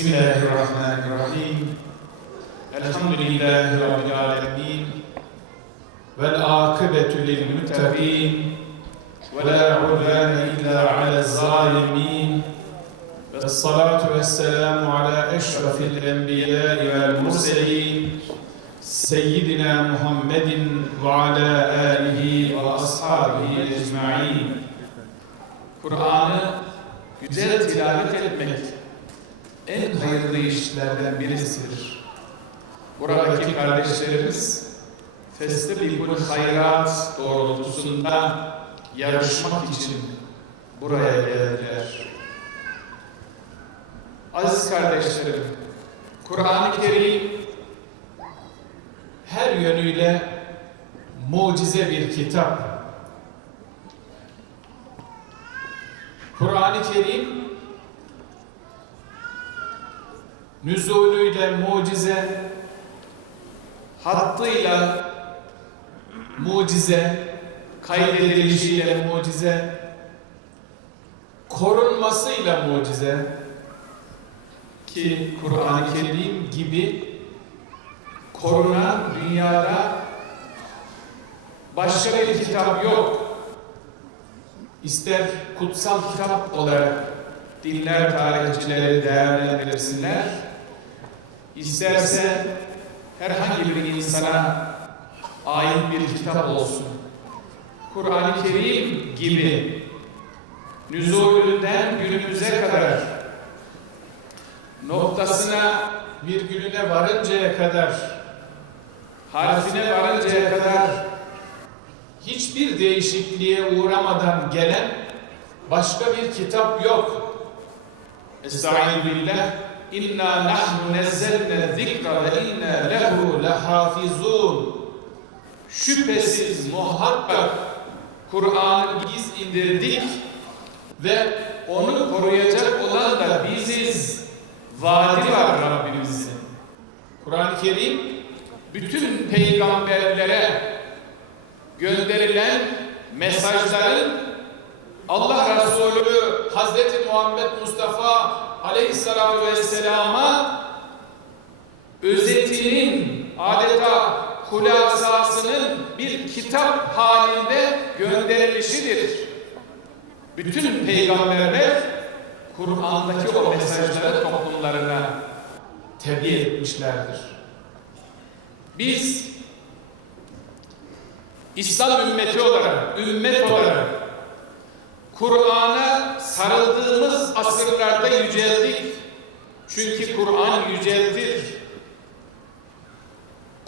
بسم الله الرحمن الرحيم. الحمد لله رب العالمين. والعاقبة للمتقين. ولا عدوان إلا على الظالمين. والصلاة والسلام على أشرف الأنبياء والمرسلين. سيدنا محمد وعلى آله وأصحابه أجمعين. Kur'an'ı güzel tilavet etmek en hayırlı işlerden birisidir. Buradaki kardeşlerimiz Festibikul Hayrat doğrultusunda yarışmak için buraya geldiler. Aziz kardeşlerim, Kur'an-ı Kerim her yönüyle mucize bir kitap. Kur'an-ı Kerim nüzulüyle mucize, hattıyla mucize, kaydedilişiyle mucize, korunmasıyla mucize ki Kur'an-ı Kerim gibi korunan dünyada başka bir kitap yok. İster kutsal kitap olarak dinler tarihçileri değerlendirsinler, isterse herhangi bir insana ait bir kitap olsun. Kur'an-ı Kerim gibi. Nüzulünden günümüze kadar. Noktasına virgülüne varıncaya kadar. Harfine varıncaya kadar. Hiçbir değişikliğe uğramadan gelen başka bir kitap yok. Estaizu billah İnna nahnu nezzelne zikra ve inna lehu lehafizun. Şüphesiz muhakkak Kur'an'ı biz indirdik ve onu koruyacak olan da biziz. Vaadi var Rabbimizin. Kur'an-ı Kerim bütün peygamberlere gönderilen mesajların Allah Resulü Hazreti Muhammed Mustafa Aleyhisselatü Vesselam'a özetinin adeta hulasasının bir kitap halinde gönderilişidir. Bütün peygamberler Kur'an'daki o mesajları toplumlarına tebliğ etmişlerdir. Biz İslam ümmeti olarak, ümmet olarak Kur'an'a sarıldığımız asırlarda yüceldik. Çünkü Kur'an yüceltir.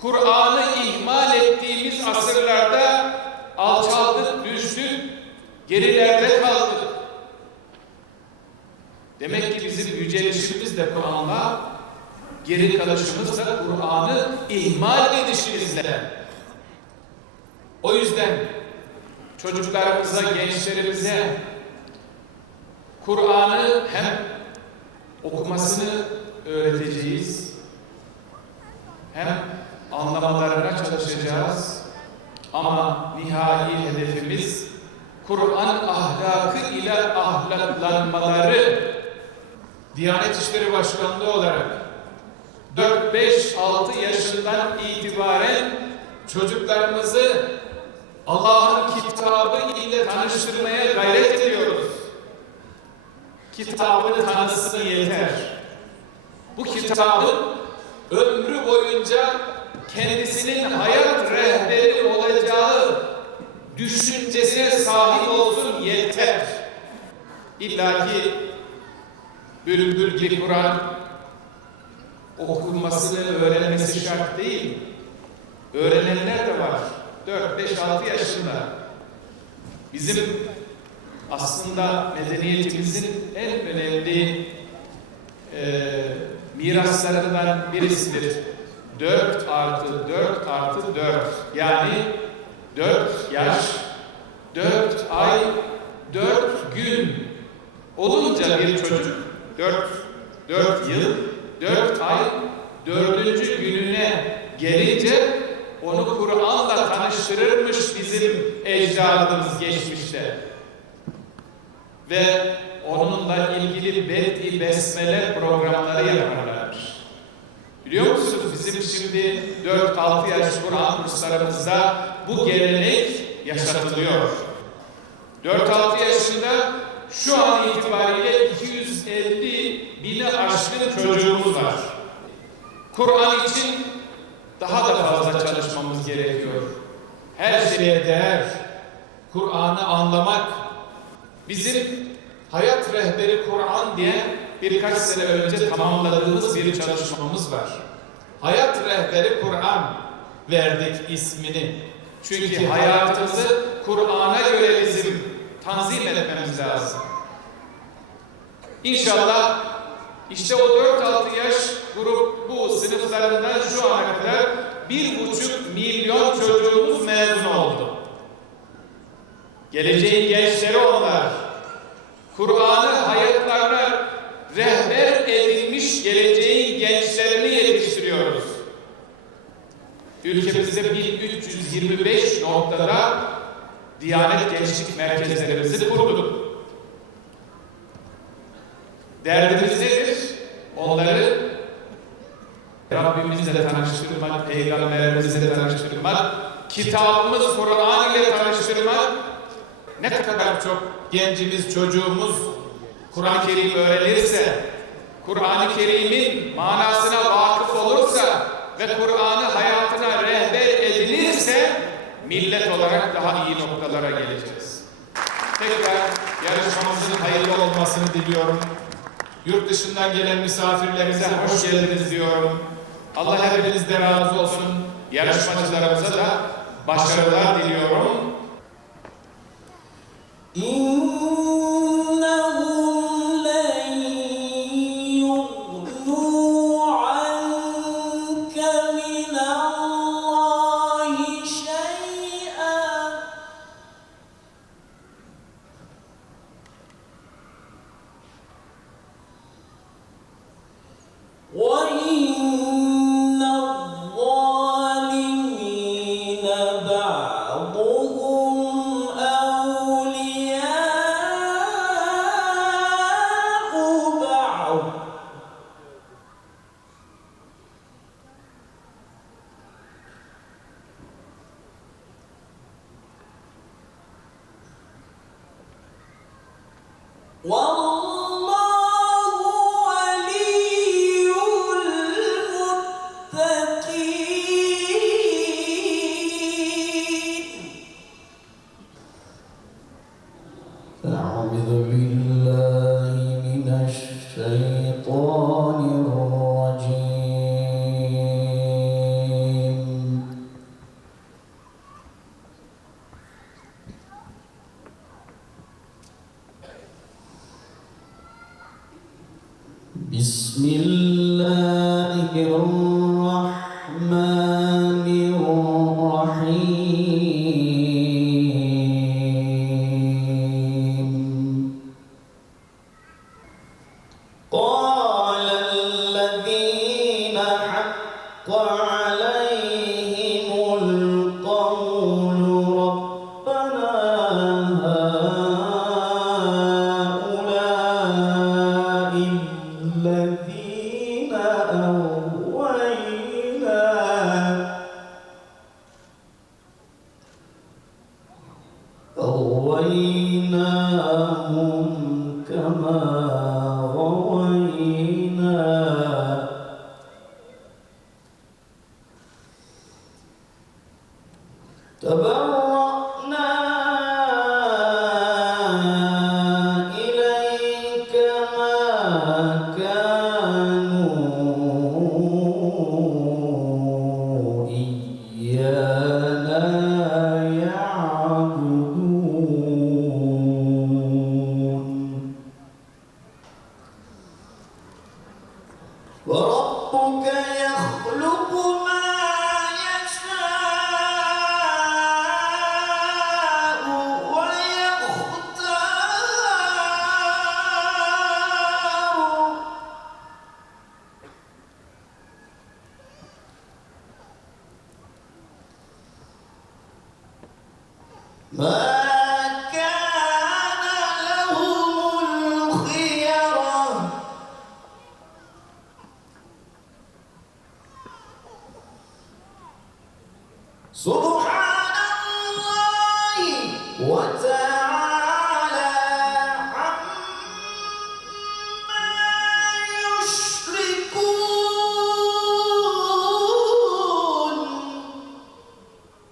Kur'an'ı ihmal ettiğimiz asırlarda alçaldık, düştük, gerilerde kaldık. Demek ki bizim yücelişimiz de Kur'an'la, geri kalışımız da Kur'an'ı ihmal edişimizle. O yüzden çocuklarımıza, gençlerimize Kur'an'ı hem okumasını öğreteceğiz, hem anlamalarına çalışacağız. Ama nihai hedefimiz Kur'an ahlakı ile ahlaklanmaları. Diyanet İşleri Başkanlığı olarak 4-5-6 yaşından itibaren çocuklarımızı Allah'ın kitabı ile tanıştırmaya gayret ediyoruz. Kitabını tanısın yeter. Bu kitabın ömrü boyunca kendisinin hayat rehberi olacağı düşüncesine sahip olsun yeter. İlla ki bülbül gibi Kur'an okunmasını öğrenmesi şart değil. Öğrenenler de var. 4, 5, 6 yaşında. Bizim aslında medeniyetimizin en önemli e, miraslarından birisidir. 4 artı 4 artı 4 yani 4 yaş, 4 ay, 4 gün olunca bir çocuk 4, 4 yıl, 4 ay, 4. gününe gelince onu Kur'an'la tanıştırırmış bizim ecdadımız geçmişte. Ve onunla ilgili Bedi Besmele programları yaparlarmış. Biliyor musunuz bizim şimdi 4-6 yaş Kur'an kurslarımızda bu gelenek yaşatılıyor. 4-6 yaşında şu an itibariyle 250 bini aşkın çocuğumuz var. Kur'an için daha da fazla çalışmamız gerekiyor. Her şeye değer. Kur'an'ı anlamak bizim hayat rehberi Kur'an diye birkaç sene önce tamamladığımız bir çalışmamız var. Hayat rehberi Kur'an verdik ismini. Çünkü hayatımızı Kur'an'a göre bizim tanzim etmemiz lazım. İnşallah işte o 4-6 yaş bir buçuk milyon çocuğumuz mezun oldu. Geleceğin gençleri onlar. Kur'an'ı hayatlarına rehber edilmiş geleceğin gençlerini yetiştiriyoruz. Ülkemizde 1325 noktada Diyanet Gençlik Merkezlerimizi kurduk. Derdimiz nedir? Onları Rabbimizle tanıştırmak, Peygamberimizle tanıştırmak, kitabımız Kur'an ile tanıştırmak, ne kadar çok gencimiz, çocuğumuz Kur'an-ı Kerim öğrenirse, Kur'an-ı Kerim'in manasına vakıf olursa ve Kur'an'ı hayatına rehber edinirse millet olarak daha iyi noktalara geleceğiz. Tekrar yarışmamızın hayırlı olmasını diliyorum. Yurt dışından gelen misafirlerimize hoş geldiniz diyorum. Allah hepinizden razı olsun. Yarışmacılarımıza da başarılar diliyorum. İn بسم الله about その